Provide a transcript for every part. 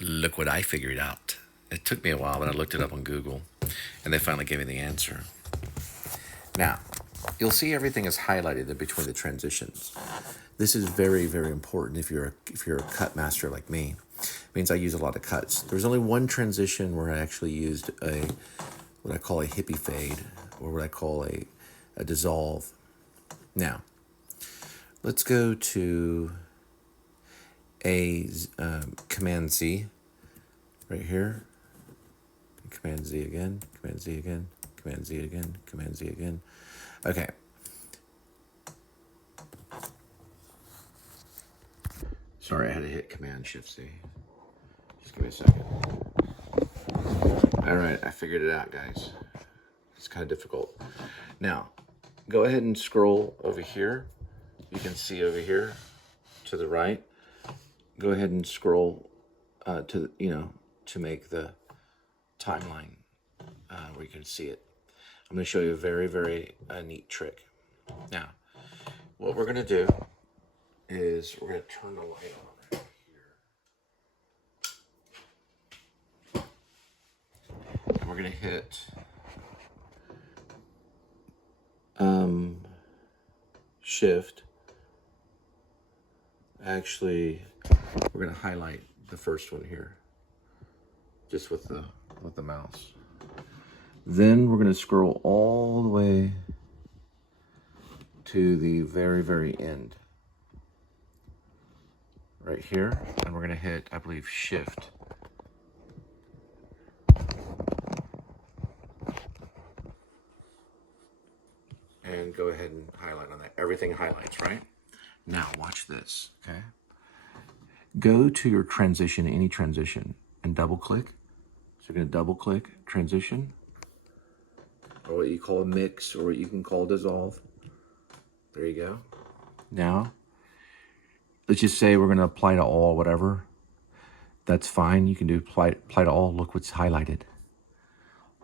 Look what I figured out. It took me a while, but I looked it up on Google, and they finally gave me the answer. Now, you'll see everything is highlighted in between the transitions. This is very, very important if you're a cut master like me. It means I use a lot of cuts. There's only one transition where I actually used what I call a hippie fade, or what I call a dissolve. Now, let's go to a Command Z right here. Command Z again, Command Z again, Command Z again, Command Z again. Okay. Sorry, I had to hit Command Shift C. Just give me a second. All right, I figured it out, guys. It's kind of difficult. Now, go ahead and scroll over here. You can see over here to the right. Go ahead and scroll to make the timeline where you can see it. I'm going to show you a very, very neat trick. Now, what we're going to do is we're going to turn the light on here. And we're going to hit Shift. Actually, we're going to highlight the first one here, just with the mouse. Then we're going to scroll all the way to the very, very end, right here, and we're going to hit, I believe, Shift. And go ahead and highlight on that. Everything highlights, right? Now watch this, okay? Go to your transition, any transition, and double click. So you're gonna double click transition, or what you call a mix, or what you can call dissolve. There you go. Now, let's just say we're gonna apply to all, whatever. That's fine, you can do apply to all. Look what's highlighted.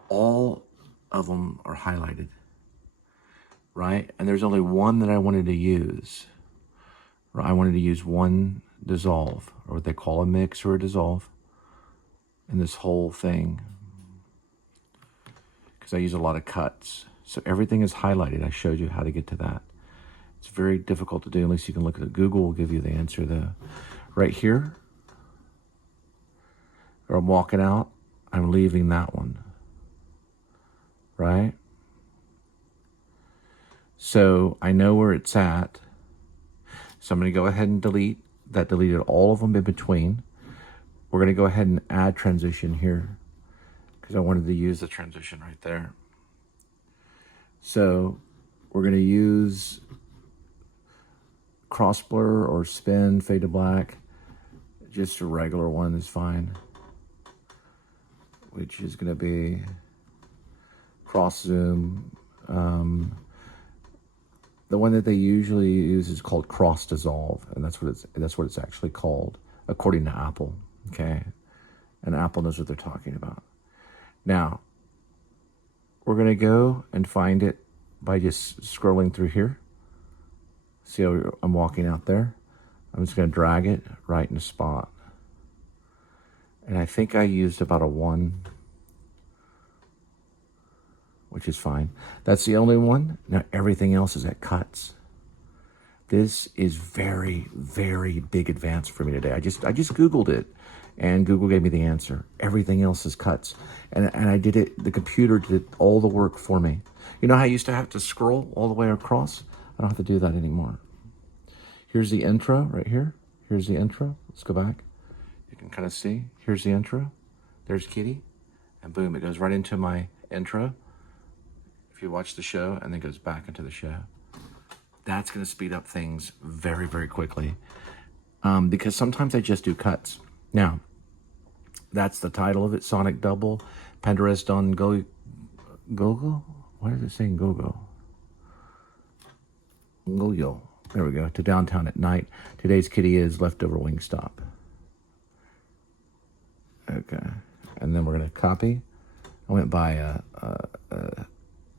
All of them are highlighted, right? And there's only one that I wanted to use. I wanted to use one dissolve, or what they call a mix or a dissolve, in this whole thing, because I use a lot of cuts. So everything is highlighted. I showed you how to get to that. It's very difficult to do unless you can look at it. Google will give you the answer. Right here, or I'm walking out, I'm leaving that one, right? So I know where it's at. So I'm going to go ahead and delete. That deleted all of them in between. We're going to go ahead and add transition here, because I wanted to use the transition right there. So we're going to use cross blur or spin, fade to black. Just a regular one is fine, which is going to be cross zoom. The one that they usually use is called cross dissolve, and that's what it's actually called, according to Apple. Okay, and Apple knows what they're talking about. Now, we're gonna go and find it by just scrolling through here. See how I'm walking out there? I'm just gonna drag it right in the spot, and I think I used about a 1. Which is fine. That's the only one. Now everything else is at cuts. This is very, very big advance for me today. I just Googled it, and Google gave me the answer. Everything else is cuts, and I did it. The computer did all the work for me. You know how I used to have to scroll all the way across? I don't have to do that anymore. Here's the intro right here. Here's the intro. Let's go back. You can kind of see. Here's the intro. There's Kitty, and boom, it goes right into my intro. You watch the show and then goes back into the show. That's going to speed up things very, very quickly, because sometimes I just do cuts. Now, that's the title of it, Sonic Double, Penderest on Gogo? Why is it saying Gogo? Goyo. There we go. To Downtown at Night. Today's kitty is Leftover Wingstop. Okay. And then we're going to copy. I went by a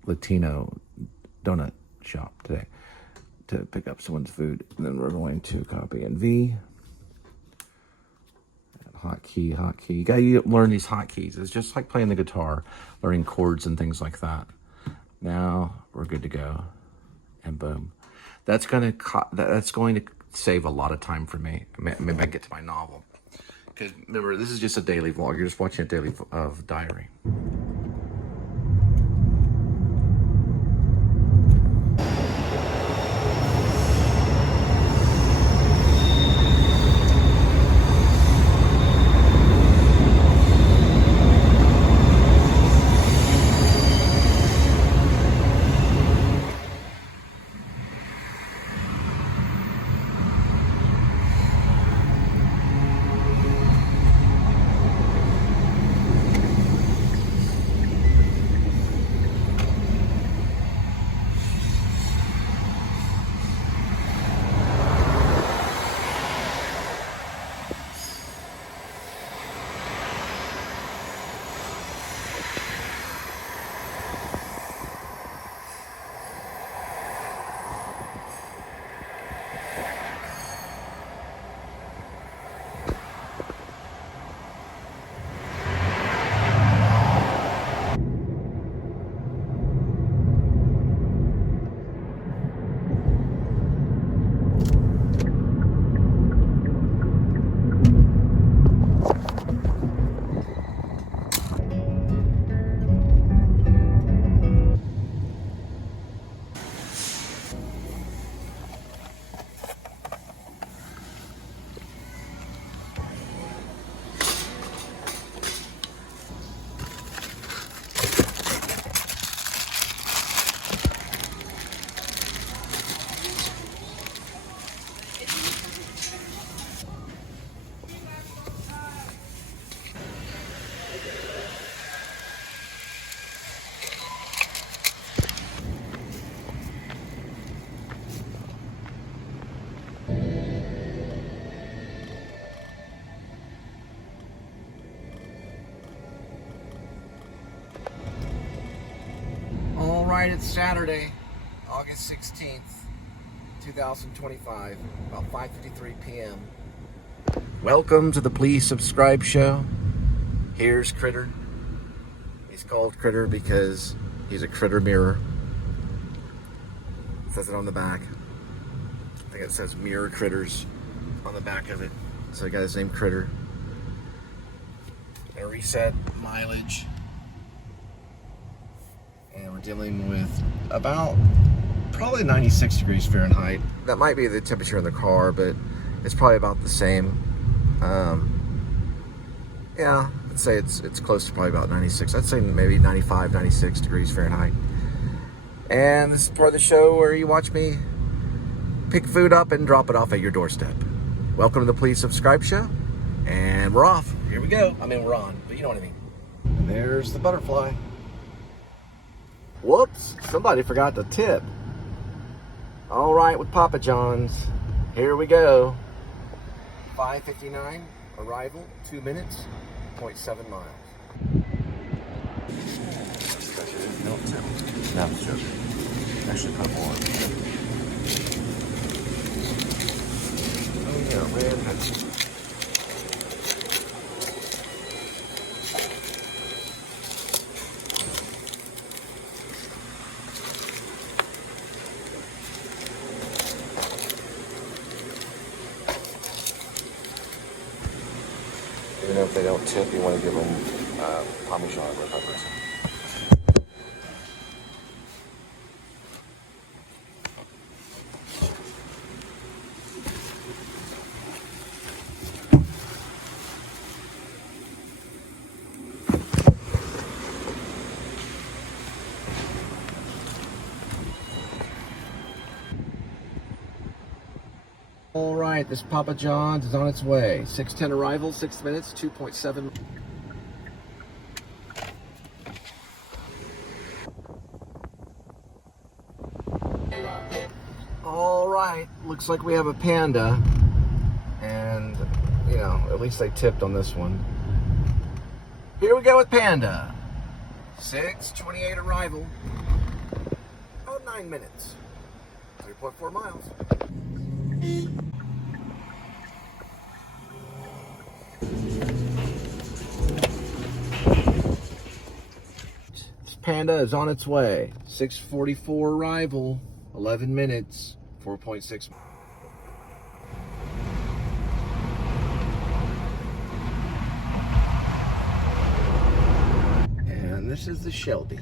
Latino donut shop today to pick up someone's food. And then we're going to copy in V and Hotkey. You gotta learn these hotkeys. It's just like playing the guitar, learning chords and things like that. Now we're good to go, and boom. That's going to save a lot of time for me. Maybe I get to my novel. Because remember, this is just a daily vlog. You're just watching a daily diary. All right, it's Saturday, August 16th, 2025, about 5:53 p.m. Welcome to the Please Subscribe show. Here's Critter. He's called Critter because he's a critter mirror. It says it on the back. I think it says Mirror Critters on the back of it. So the guy's named Critter. Gonna reset mileage. And we're dealing with about probably 96 degrees Fahrenheit. That might be the temperature in the car, but it's probably about the same. Yeah, I'd say it's close to probably about 96. I'd say maybe 95, 96 degrees Fahrenheit. And this is part of the show where you watch me pick food up and drop it off at your doorstep. Welcome to the Please Subscribe show. And we're off. Here we go. I mean, we're on, but you know what I mean. And there's the butterfly. Whoops, somebody forgot to tip. All right, with Papa John's. Here we go. 5:59, arrival, 2 minutes, 0.7 miles. No tip. No, it's joking. Actually, put more. Oh yeah, red pencil. Even if they don't tip, you want to give them Parmesan or peppers. All right, this Papa John's is on its way. 6:10 arrival, 6 minutes, 2.7. All right, looks like we have a Panda. And, you know, at least they tipped on this one. Here we go with Panda. 6:28 arrival. About 9 minutes. 3.4 miles. Panda is on its way. 6:44 arrival, 11 minutes, 4.6. And this is the Shelby.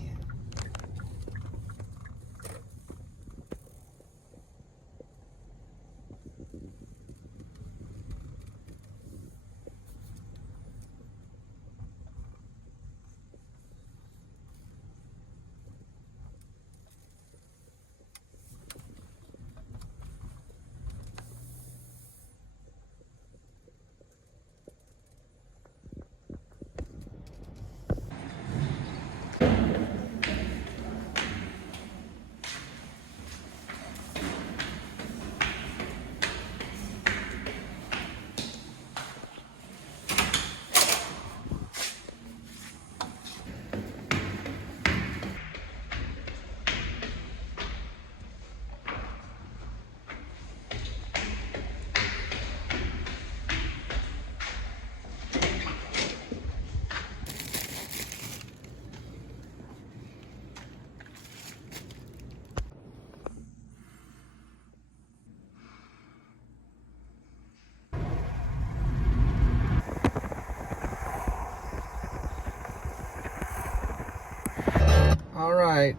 All right,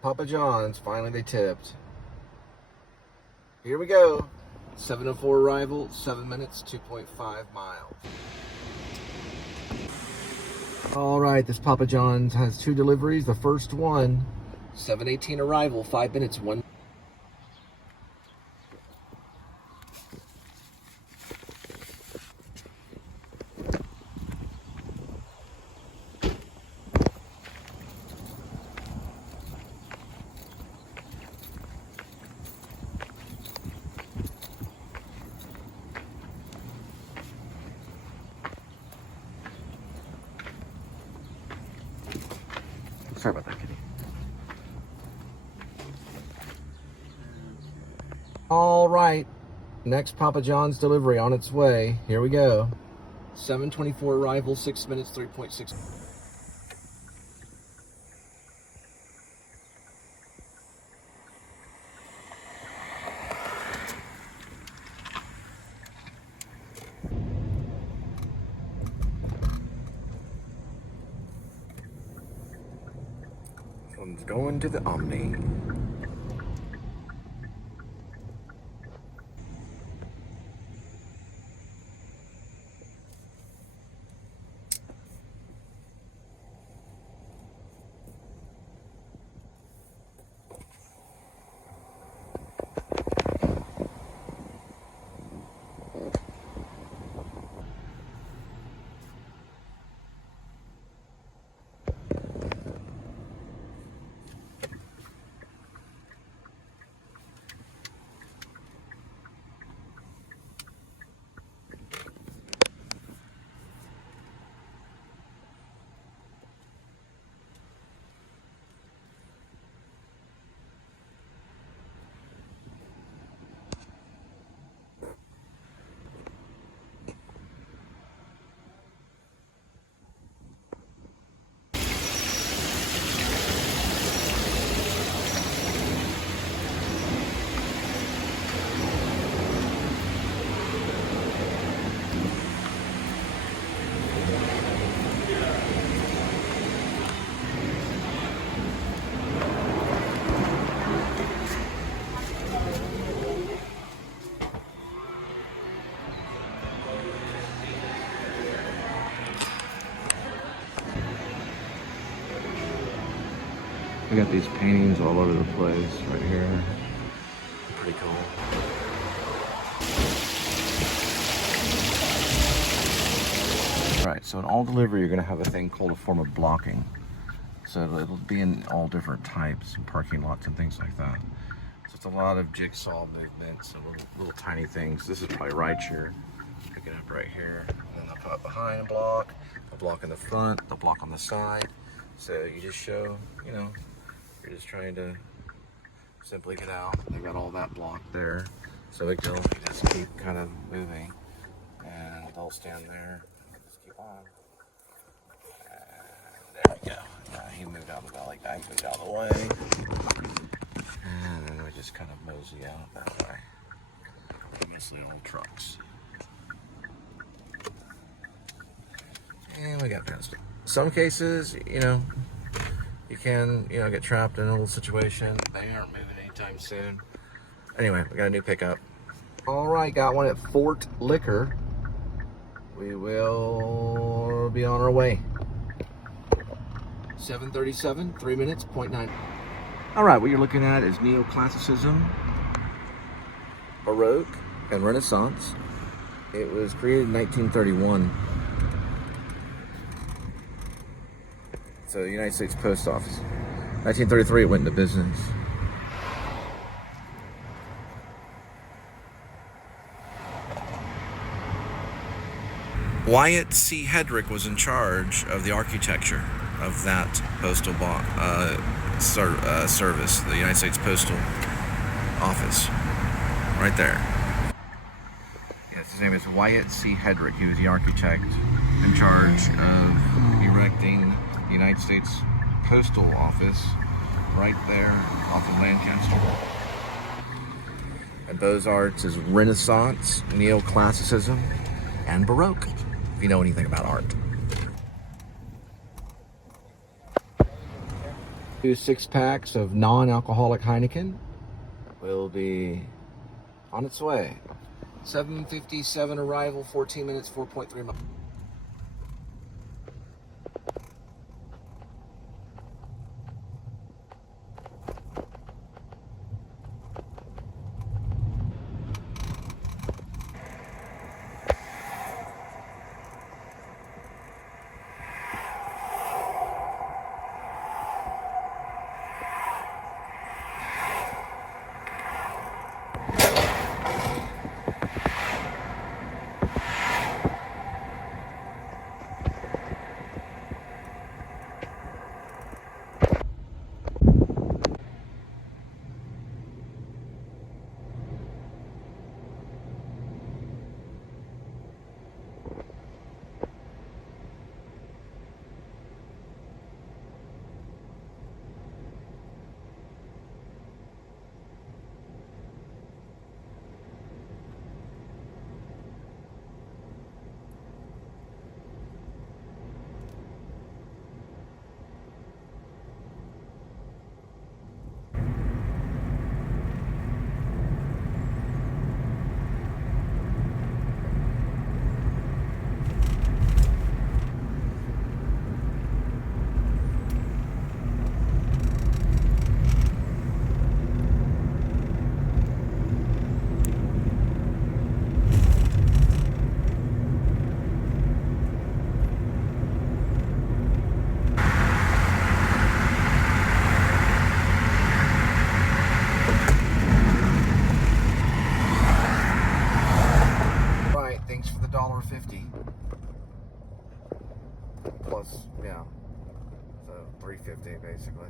Papa John's, finally they tipped. Here we go. 7:04 arrival, 7 minutes, 2.5 miles. All right, this Papa John's has 2 deliveries. The first one, 7:18 arrival, 5 minutes, 1. Sorry about that, kitty. All right, next Papa John's delivery on its way. Here we go. 7:24 arrival, 6 minutes, 3.6. This one's going to the Omni. We got these paintings all over the place right here. Pretty cool. Right, so in all delivery, you're gonna have a thing called a form of blocking. So it'll be in all different types, and parking lots and things like that. So it's a lot of jigsaw movements and little tiny things. This is probably right here. Pick it up right here. And then they'll put behind a block in the front, a block on the side. So you just show, you know, you're just trying to simply get out. They've got all that blocked there. So big deal. You just keep kind of moving. And they'll stand there. Just keep on. And there we go. He moved out the valley, guys, move out of the way. And then we just kind of mosey out that way. Mostly old trucks. And we got past it. Some cases, you know, you can, you know, get trapped in a little situation. They aren't moving anytime soon. Anyway, we got a new pickup. All right, got one at Fort Liquor. We will be on our way. 7:37, 3 minutes, 0.9. All right, what you're looking at is neoclassicism, Baroque, and Renaissance. It was created in 1931. So the United States Post Office. 1933, it went into business. Wyatt C. Hedrick was in charge of the architecture of that postal service, the United States Postal Office, right there. Yes, his name is Wyatt C. Hedrick. He was the architect in charge of erecting the United States Postal Office right there off of Lancaster. And Beaux-Arts is Renaissance, Neoclassicism, and Baroque, if you know anything about art. 2 6-packs of non-alcoholic Heineken will be on its way. 7:57 arrival, 14 minutes, 4.3 miles. $1.50 plus, yeah, so $3.50 basically.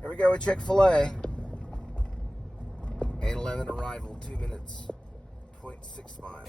Here we go with Chick-fil-A. 8:11 arrival, 2 minutes, 0.6 miles.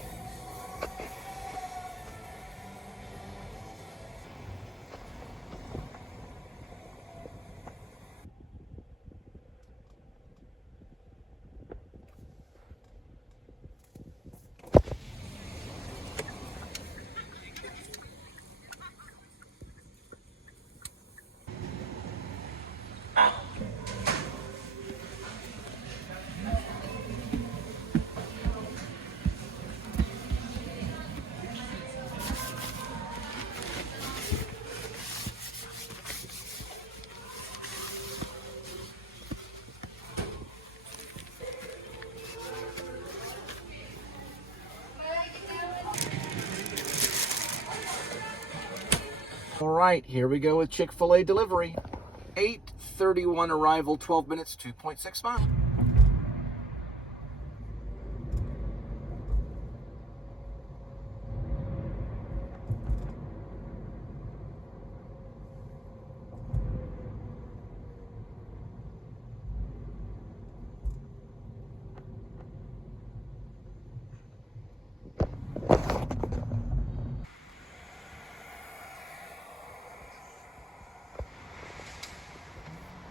All right, here we go with Chick-fil-A delivery. 8:31 arrival, 12 minutes, 2.6 miles.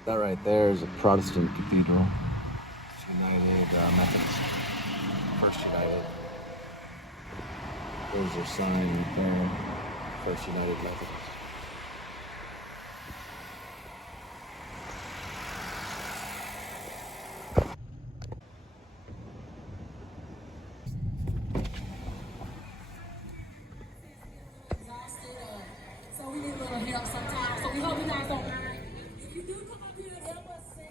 That right there is a Protestant cathedral. It's United Methodist. First United. There's their sign right there. First United Methodist. So we need a little help sometimes. So we hope you guys don't mind. If you do come up here and help us sing,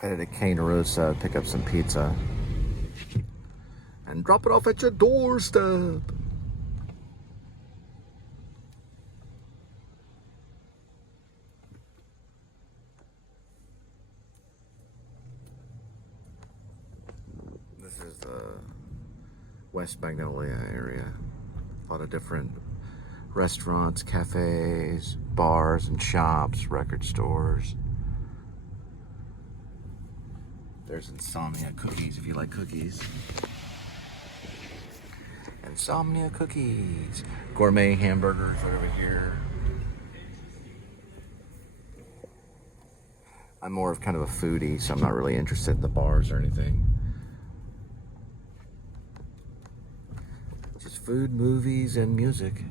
Headed to Cane Rosa, pick up some pizza. And drop it off at your doorstep. This is the West Magnolia area. A lot of different restaurants, cafes, bars and shops, record stores. There's Insomnia Cookies if you like cookies. Insomnia Cookies. Gourmet hamburgers right over here. I'm more of kind of a foodie, so I'm not really interested in the bars or anything. Just food, movies, and music.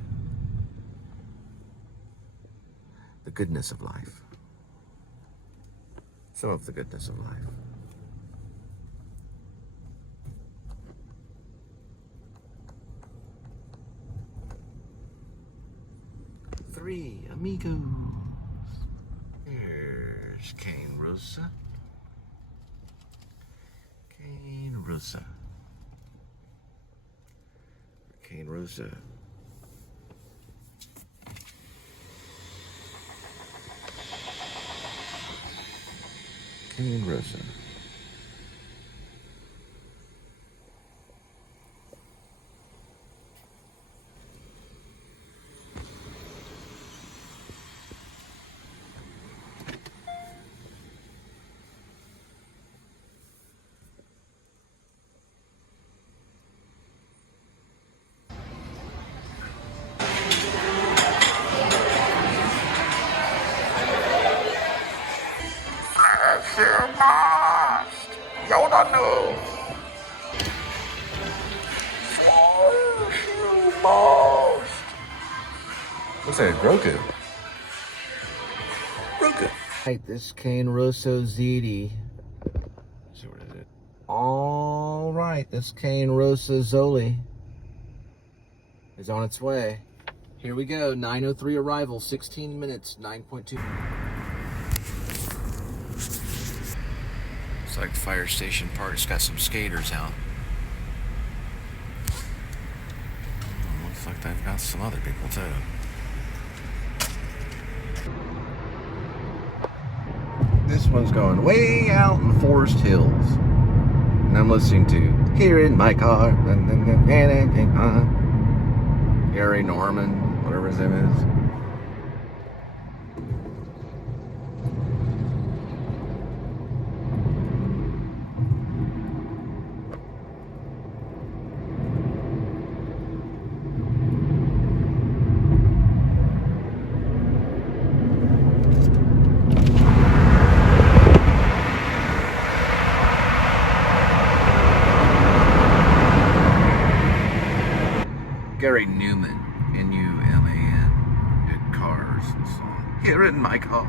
The goodness of life. Some of the goodness of life. Three amigos. Here's Cane Rosa. Cane Rosa. Cane Rosa. Cane Rosa. Looks like a Grogu. Grogu. Right, this Cane Rosso ZD. Let's see, what is it? All right, this Cane Rosso Zoli is on its way. Here we go, 9:03 arrival, 16 minutes, 9.2. It's like Fire Station Park. It's got some skaters out. Looks like they've got some other people too. This one's going way out in Forest Hills. And I'm listening to Here in My Car. Gary Norman, whatever his name is. Gary Newman, N-U-M-A-N, did Cars, the song. Here in my car.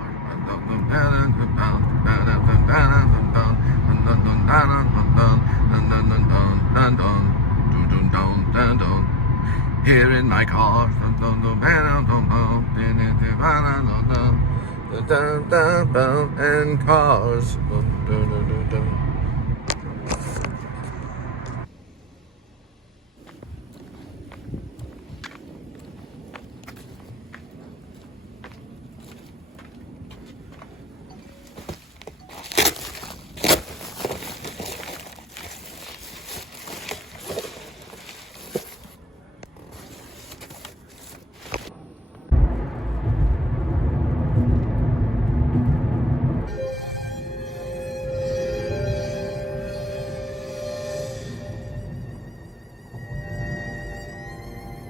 Here in my car. And cars.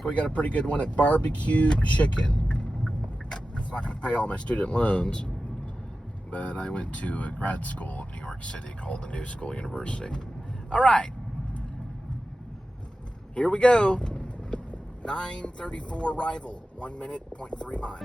like we got a pretty good one at Barbecue Chicken. It's not going to pay all my student loans, but I went to a grad school in New York City called the New School University. All right, here we go. 9:34 arrival, 1 minute, 0.3 miles.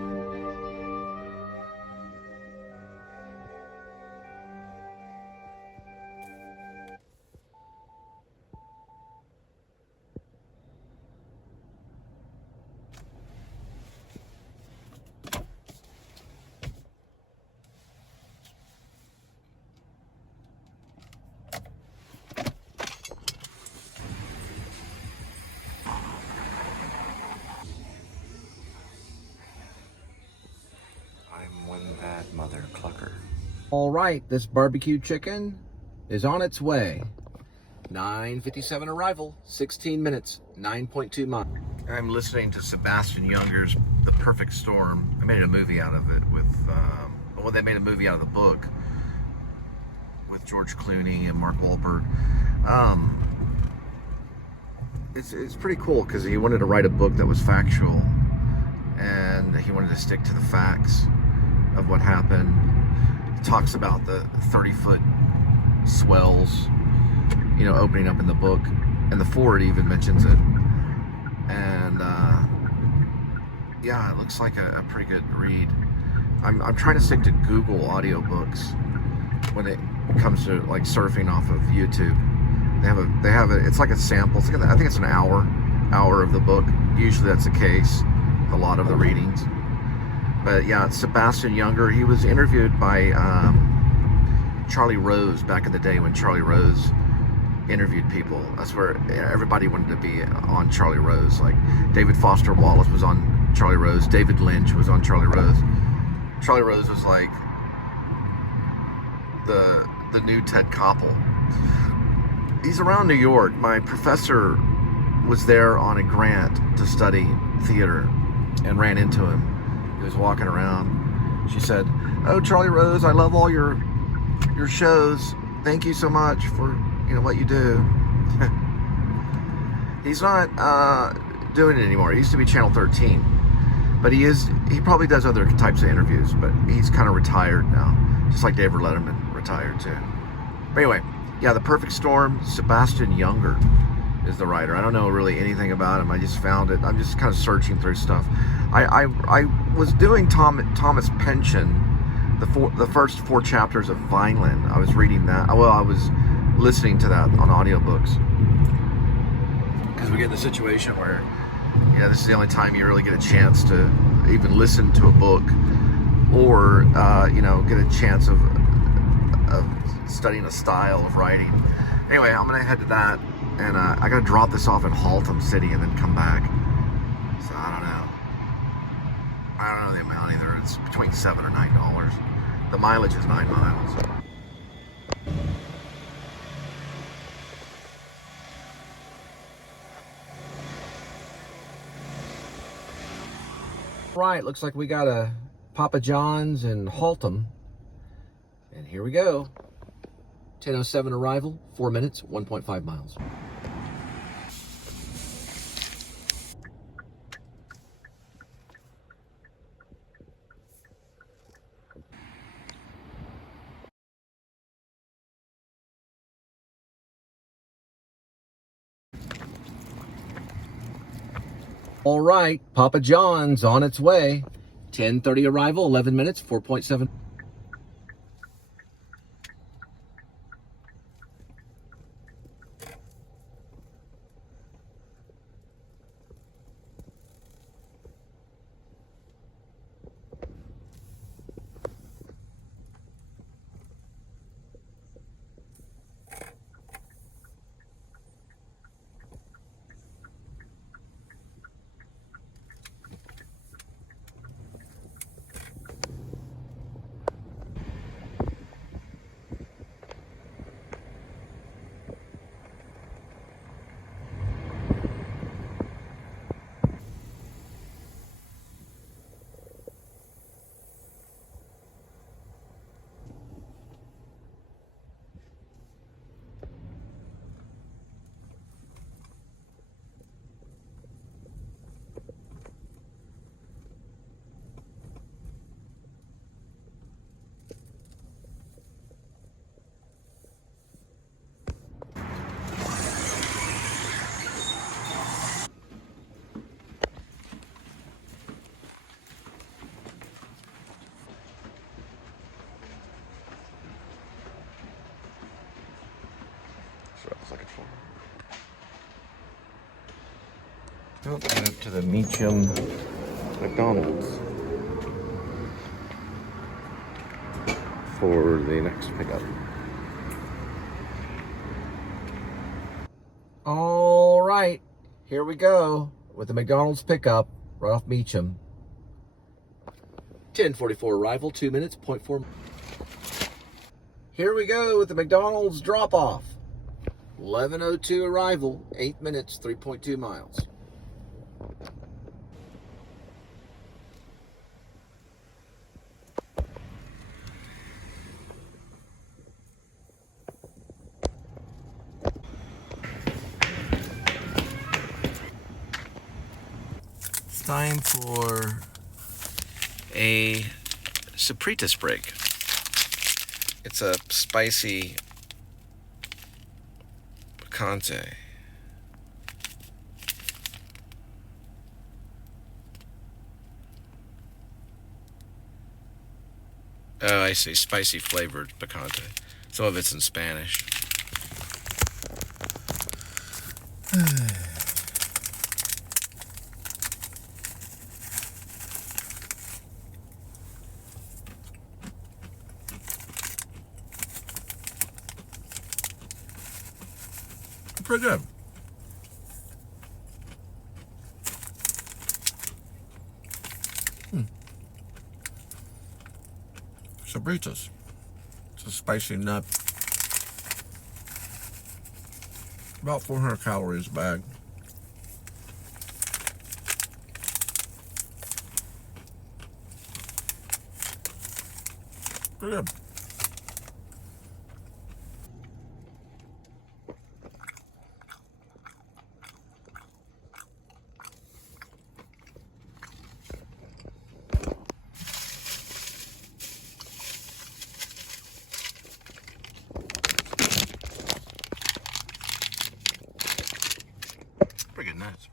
I'm one bad mother clucker. All right, this barbecue chicken is on its way. 9:57 arrival, 16 minutes, 9.2 miles. I'm listening to Sebastian Junger's The Perfect Storm. I made a movie out of it with, well, they made a movie out of the book with George Clooney and Mark Wahlberg. It's pretty cool because he wanted to write a book that was factual, and he wanted to stick to the facts of what happened. He talks about the 30-foot swells, you know, opening up in the book, and the forward even mentions it. And yeah, it looks like a pretty good read. I'm trying to stick to Google audiobooks when it comes to like surfing off of YouTube. They have a it's like a sample. It's like I think it's an hour of the book. Usually that's the case with a lot of the readings. But yeah, it's Sebastian Junger. He was interviewed by Charlie Rose back in the day when Charlie Rose interviewed people. That's where everybody wanted to be on Charlie Rose. Like David Foster Wallace was on Charlie Rose. David Lynch was on Charlie Rose. Charlie Rose was like the new Ted Koppel. He's around New York. My professor was there on a grant to study theater and ran into him. He was walking around. She said, "Oh, Charlie Rose, I love all your shows. Thank you so much for, you know, what you do." He's not doing it anymore. He used to be Channel 13, but he probably does other types of interviews, but he's kind of retired now, just like David Letterman retired too. But anyway, yeah, The Perfect Storm, Sebastian Junger is the writer. I don't know really anything about him. I just found it. I'm just kind of searching through stuff. I was doing Thomas Pynchon, the first 4 chapters of Vineland. I was reading that. Well, I was listening to that on audiobooks, because we get in the situation where, you know, this is the only time you really get a chance to even listen to a book, or you know, get a chance of studying a style of writing. Anyway, I'm gonna head to that, and I gotta drop this off in Haltom City and then come back. So I don't know the amount either. It's between $7 or $9. The mileage is 9 miles. Right, looks like we got a Papa John's in Haltom, and here we go. 10:07 arrival, 4 minutes, 1.5 miles. All right, Papa John's on its way. 10:30 arrival, 11 minutes, 4.7. That's what I was looking for. Well, get up to the Meacham McDonald's for the next pickup. All right, here we go with the McDonald's pickup right off Meacham. 10:44 arrival, 2 minutes, 0.4. Here we go with the McDonald's drop-off. 11:02 arrival, 8 minutes, 3.2 miles. Time for a Supritas break. It's a spicy picante. Oh, I see. Spicy flavored picante. Some of it's in Spanish. Pretty good. Sabritas. It's a spicy nut. About 400 calories a bag. Pretty good. Pretty good nuts.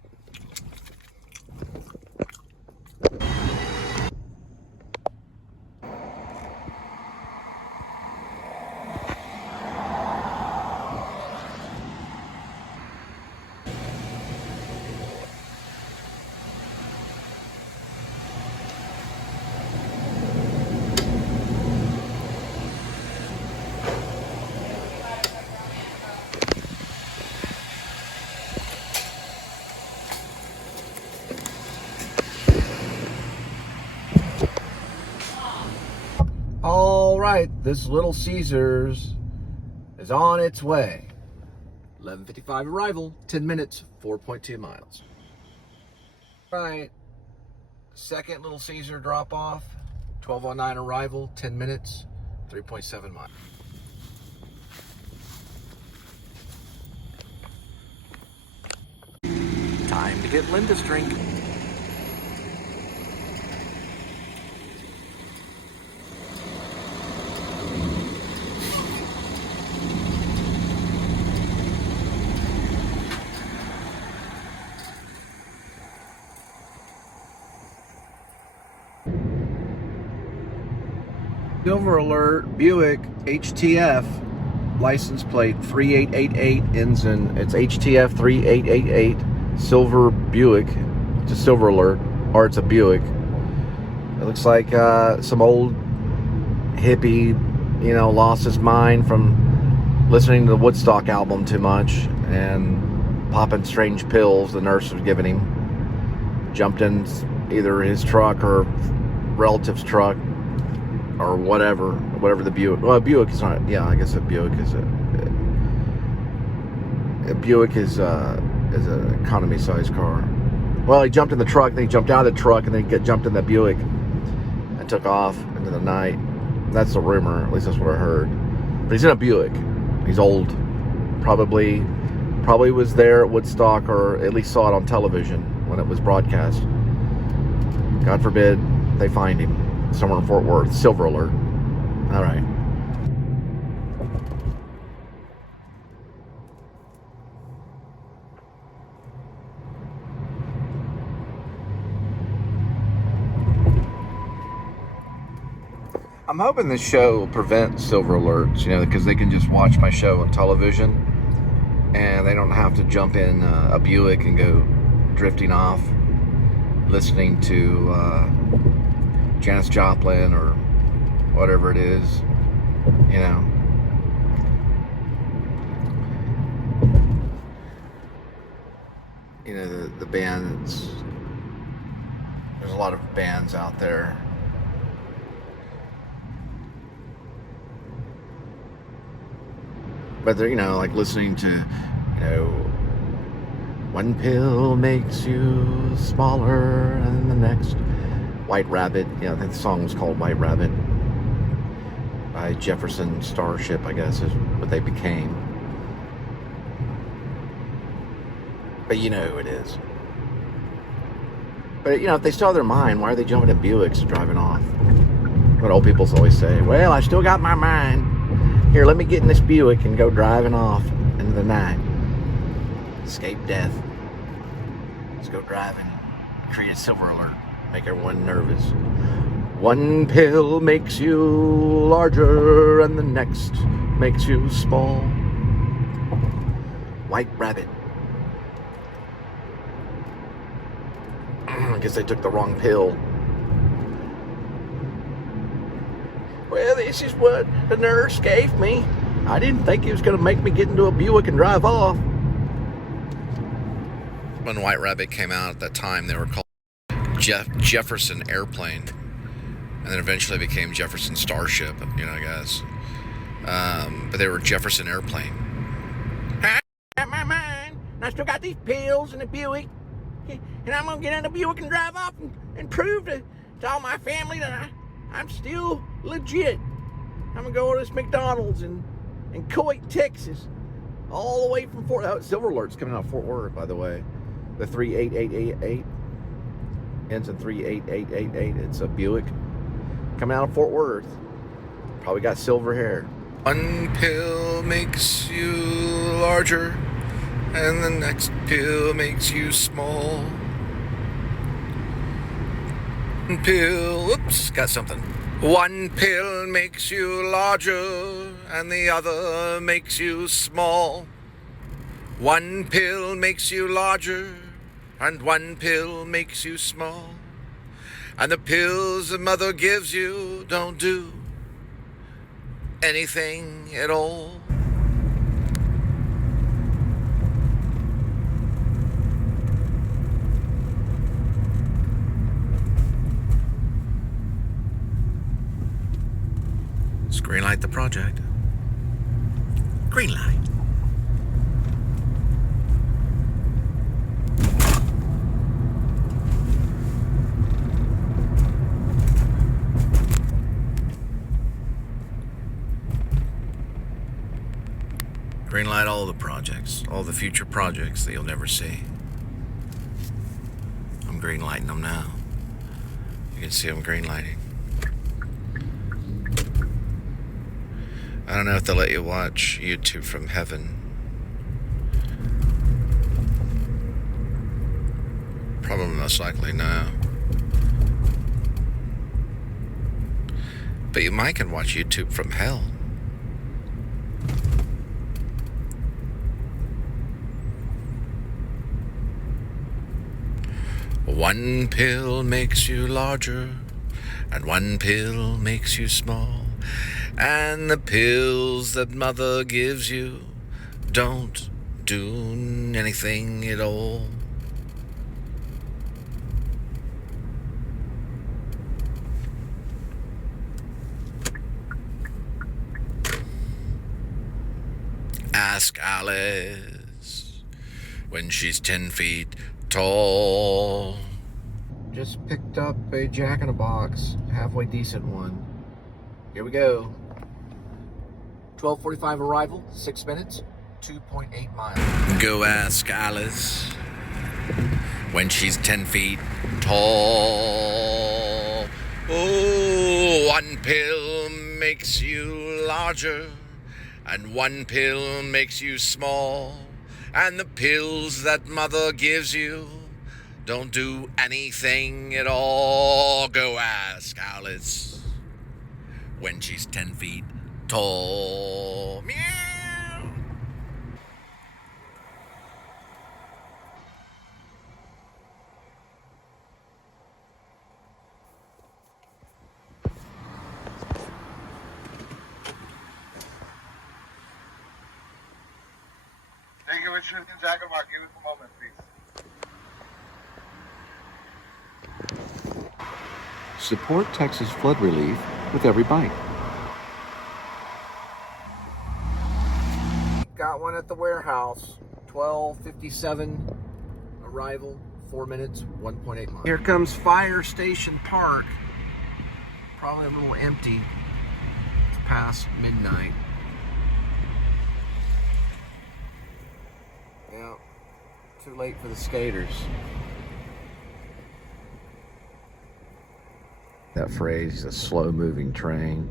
All right, this Little Caesars is on its way. 11:55 arrival, 10 minutes, 4.2 miles. All right, second Little Caesar drop off, 12:09 arrival, 10 minutes, 3.7 miles. Time to get Linda's drink. Silver alert, Buick HTF, license plate 3888, ends in, it's HTF 3888, silver Buick. It's a silver alert, or it's a Buick. It looks like some old hippie, you know, lost his mind from listening to the Woodstock album too much and popping strange pills the nurse was giving him. Jumped in either his truck or relative's truck, or whatever the Buick. Well, a Buick is not. Yeah, I guess a Buick is a Buick is an economy size car. Well, he jumped in the truck, then he jumped out of the truck, and then he jumped in the Buick and took off into the night. That's the rumor. At least that's what I heard. But he's in a Buick. He's old. Probably was there at Woodstock, or at least saw it on television when it was broadcast. God forbid they find him somewhere in Fort Worth. Silver alert. All right. I'm hoping this show will prevent silver alerts, you know, because they can just watch my show on television and they don't have to jump in a Buick and go drifting off listening to Janis Joplin or whatever it is, you know. You know, the bands, there's a lot of bands out there. But they're, you know, like listening to, you know, one pill makes you smaller than the next. White Rabbit, you know, the song was called White Rabbit by Jefferson Starship, I guess is what they became. But you know who it is. But, you know, if they still have their mind, why are they jumping in Buicks and driving off? What old people always say, well, I still got my mind. Here, let me get in this Buick and go driving off into the night. Escape death. Let's go driving. Create a silver alert. Make everyone nervous. One pill makes you larger and the next makes you small. White Rabbit. I guess they took the wrong pill. Well, this is what the nurse gave me. I didn't think it was going to make me get into a Buick and drive off. When White Rabbit came out at that time, they were called Jefferson Airplane. And then eventually became Jefferson Starship, you know, I guess. But they were Jefferson Airplane. I got my mind. I still got these pills in the Buick. And I'm going to get in the Buick and drive off and prove to all my family that I'm still legit. I'm going to go to this McDonald's in Coit, Texas. All the way from Silver Alert's coming out of Fort Worth, by the way. The 38888 ends in 38888. It's a Buick coming out of Fort Worth. Probably got silver hair. One pill makes you larger, and the next pill makes you small. One pill, oops, got something. One pill makes you larger, and the other makes you small. One pill makes you larger, and one pill makes you small. And the pills the mother gives you don't do anything at all. Let's greenlight the project. Greenlight. Greenlight all the projects, all the future projects that you'll never see. I'm greenlighting them now. You can see I'm greenlighting. I don't know if they'll let you watch YouTube from heaven. Probably most likely no. But you might can watch YouTube from hell. One pill makes you larger, and one pill makes you small. And the pills that mother gives you don't do anything at all. Ask Alice when she's 10 feet tall. Just picked up a Jack-in-a-Box, halfway decent one. Here we go. 12:45 arrival, 6 minutes, 2.8 miles. Go ask Alice when she's 10 feet tall. Oh, one pill makes you larger, and one pill makes you small. And the pills that mother gives you don't do anything at all. Go ask Alice when she's 10 feet tall. Meow. shooting jacket mark. Give us a moment, please. Support Texas flood relief with every bite. Got one at the warehouse. 12:57 arrival. 4 minutes, 1.8 miles. Here comes Fire Station Park. Probably a little empty. It's past midnight. Yeah, too late for the skaters. That phrase, a slow-moving train.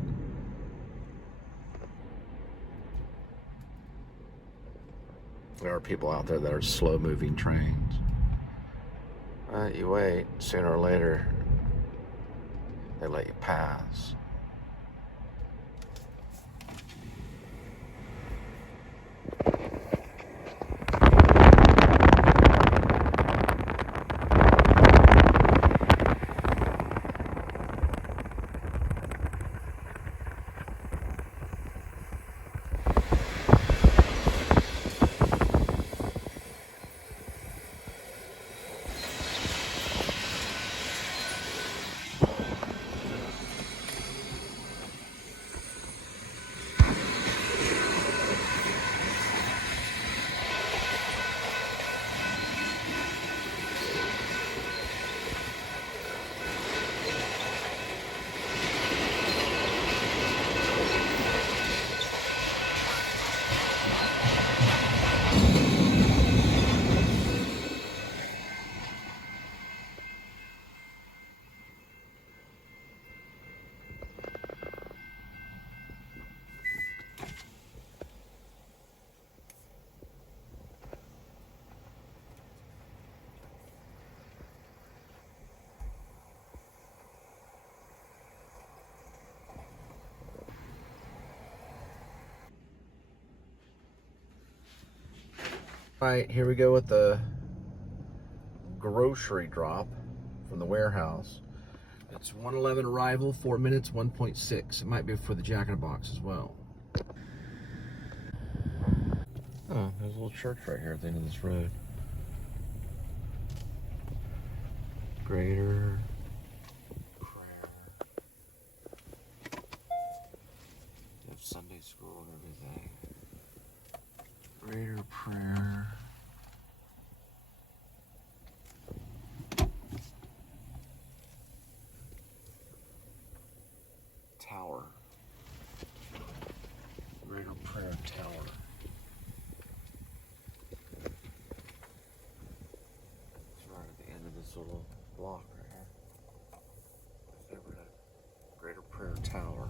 There are people out there that are slow-moving trains. You wait, sooner or later, they let you pass. All right, here we go with the grocery drop from the warehouse. It's 1:11 arrival, 4 minutes, 1.6. It might be for the Jack in the Box as well. Oh, there's a little church right here at the end of this road. Greater Prayer. They have Sunday school and everything. Greater Prayer. Tower. Greater Prayer Tower. It's right at the end of this little block right here. Greater Prayer Tower.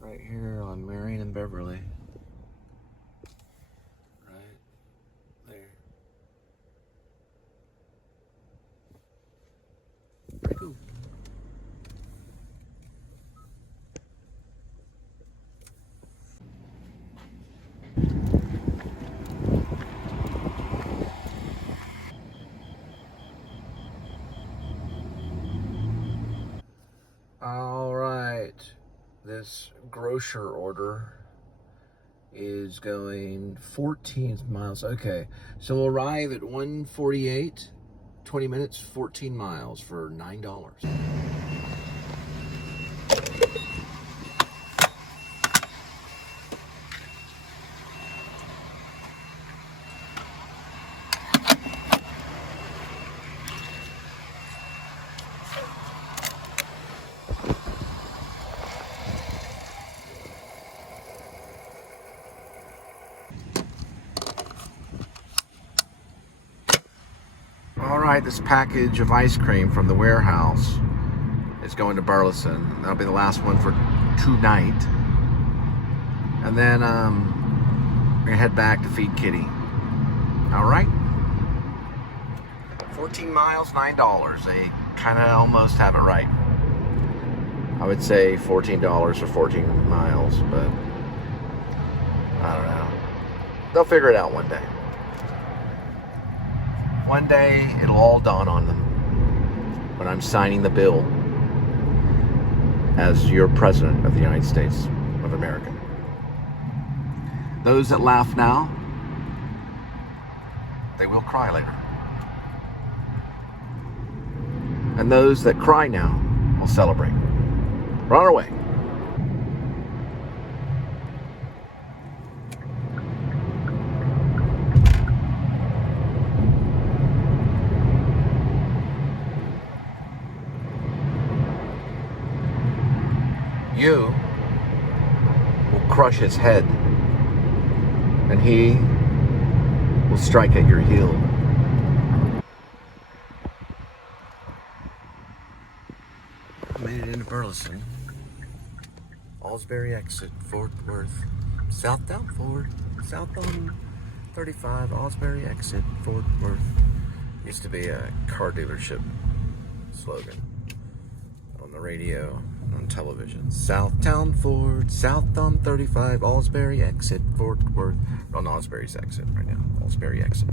Right here on Marion and Beverly. Right there. Pretty cool. All right. This grocer order is going 14 miles. Okay, so we'll arrive at 1:48, 20 minutes, 14 miles for $9. All right, this package of ice cream from the warehouse is going to Burleson. That'll be the last one for tonight. And then we're gonna head back to feed Kitty. All right. 14 miles, $9. They kind of almost have it right. I would say $14 for 14 miles, but I don't know. They'll figure it out one day. One day, it'll all dawn on them when I'm signing the bill. as your President of the United States of America. Those that laugh now, they will cry later. And those that cry now will celebrate. We're on our way. You will crush his head, and he will strike at your heel. I made it into Burleson. Allsbury exit, Fort Worth. Southbound forward. Southbound 35, Allsbury exit, Fort Worth. Used to be a car dealership slogan on the radio, on television. Southtown Ford, south on 35, Allsbury exit, Fort Worth. We're on Allsbury's exit right now. Allsbury exit.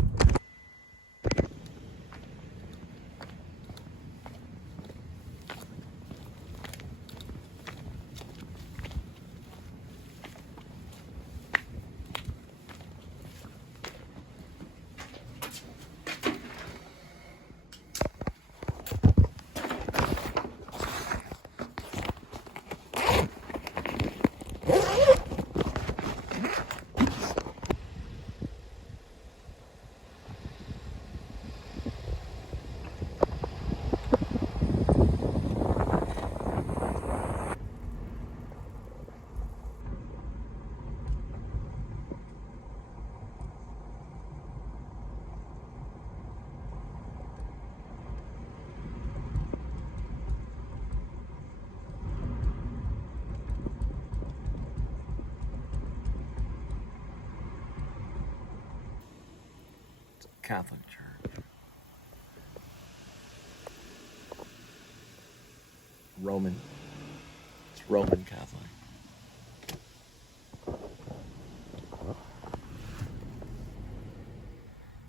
Catholic Church. Roman. It's Roman Catholic.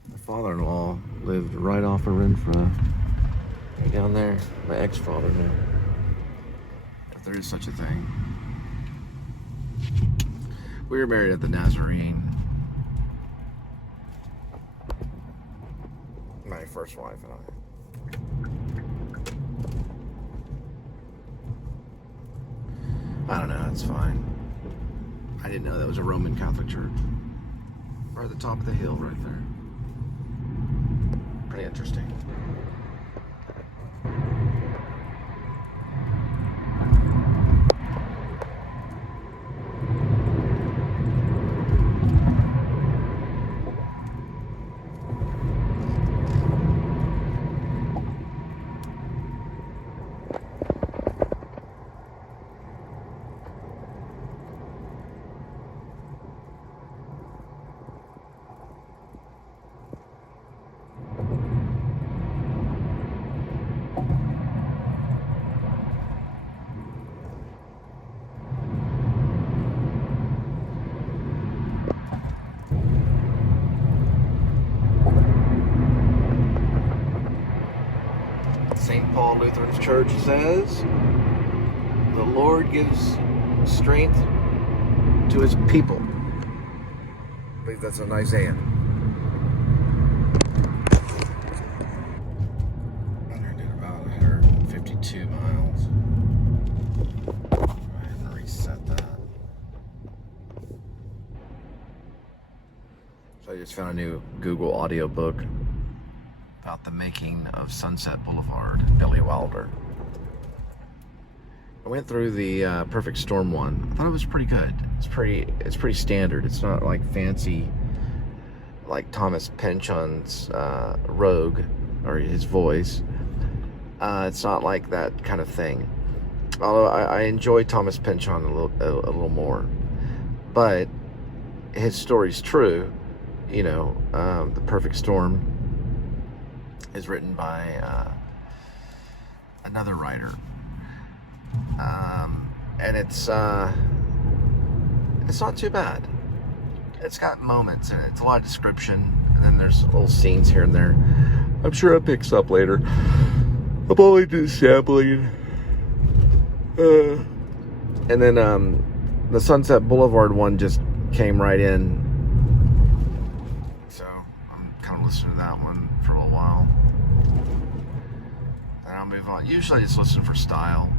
My father-in-law lived right off of Renfrew. Right down there. My ex-father knew. If there is such a thing. We were married at the Nazarene. My first wife and I don't know, it's fine. I didn't know that was a Roman Catholic church. Right at the top of the hill right there. Pretty interesting. St. Paul Lutheran Church says, the Lord gives strength to his people. I believe that's in Isaiah. I did about 152 miles. Go ahead and reset that. So I just found a new Google audiobook about the making of Sunset Boulevard, Billy Wilder. I went through the Perfect Storm one. I thought it was pretty good. It's pretty standard. It's not like fancy, like Thomas Pynchon's Rogue or his voice. It's not like that kind of thing. Although I enjoy Thomas Pynchon a little more, but his story's true. You know, the Perfect Storm is written by another writer, and it's not too bad. It's got moments in it. It's a lot of description, and then there's little scenes here and there. I'm sure it picks up later. I'm only just sampling And then the Sunset Boulevard one just came right in. So I'm kind of listening to that one for a little while. And I'll move on. Usually I just listen for style.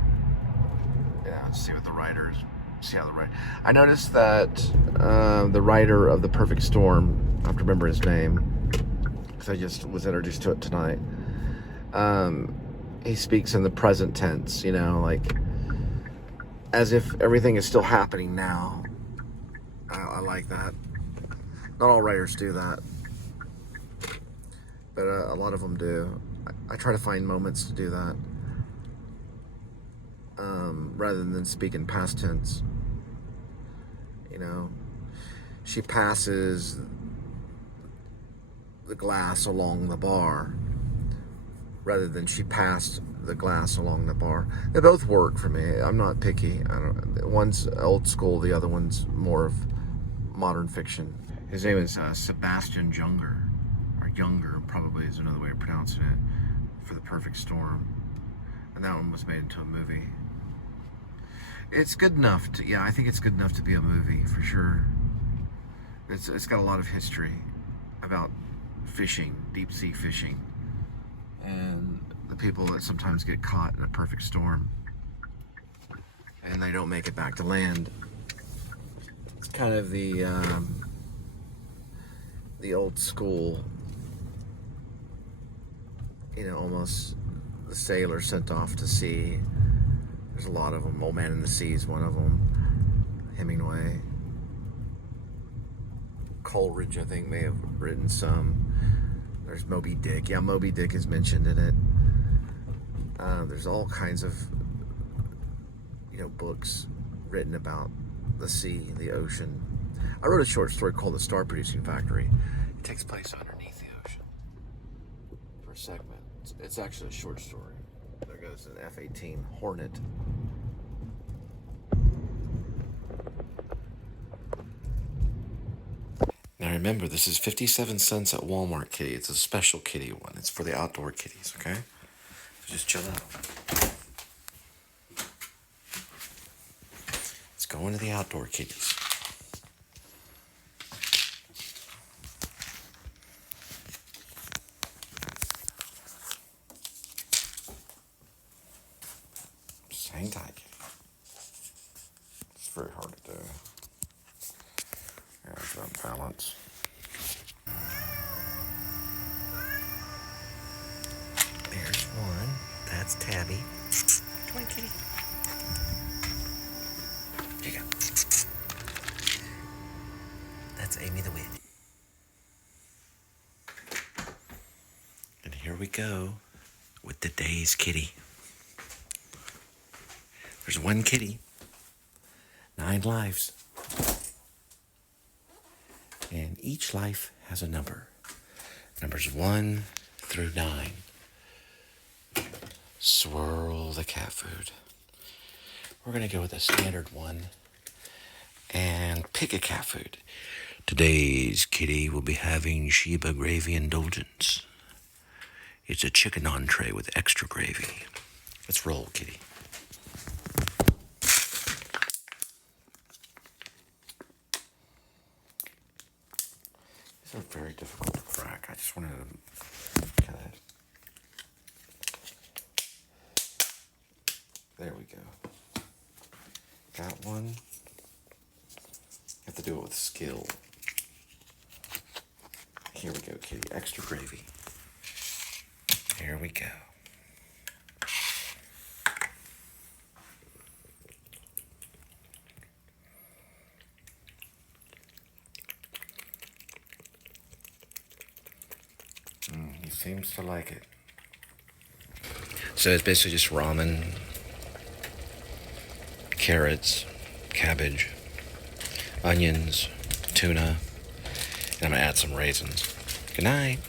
Yeah, see what the writers, see how the writer. I noticed that the writer of The Perfect Storm, I have to remember his name, because I just was introduced to it tonight. He speaks in the present tense, you know, like as if everything is still happening now. I like that. Not all writers do that, but a lot of them do. I try to find moments to do that, rather than speak in past tense. You know, she passes the glass along the bar, rather than she passed the glass along the bar. They both work for me. I'm not picky. One's old school, the other one's more of modern fiction. His name is Sebastian Junger, or Younger probably is another way of pronouncing it, for The Perfect Storm. And that one was made into a movie. It's good enough to, yeah, I think it's good enough to be a movie, for sure. It's got a lot of history about fishing, deep sea fishing, and the people that sometimes get caught in a perfect storm and they don't make it back to land. It's kind of the old school, you know, almost the sailor sent off to sea. There's a lot of them. Old Man in the Sea is one of them. Hemingway. Coleridge, I think, may have written some. There's Moby Dick. Yeah, Moby Dick is mentioned in it. There's all kinds of, you know, books written about the sea, the ocean. I wrote a short story called The Star Producing Factory. It takes place underneath the ocean for a segment. It's actually a short story. There goes an F-18 Hornet. Now remember, this is 57 cents at Walmart kitty. It's a special kitty one. It's for the outdoor kitties, okay? So just chill out. It's going to the outdoor kitties. Just hang tight, kitty. It's very hard to do. There's that balance. There's one. That's Tabby. Come on, kitty. Here you go. That's Amy the Witch. And here we go with today's kitty. There's one kitty, 9 lives. And each life has a number. Numbers 1 through 9. Swirl the cat food. We're going to go with a standard one and pick a cat food. Today's kitty will be having Sheba gravy indulgence. It's a chicken entree with extra gravy. Let's roll, kitty. These are very difficult to crack. I just wanted to kind of... There we go. Got one. You have to do it with skill. Here we go, kitty. Extra gravy. Here we go. He seems to like it. So it's basically just ramen, carrots, cabbage, onions, tuna, and I'm gonna add some raisins. Good night.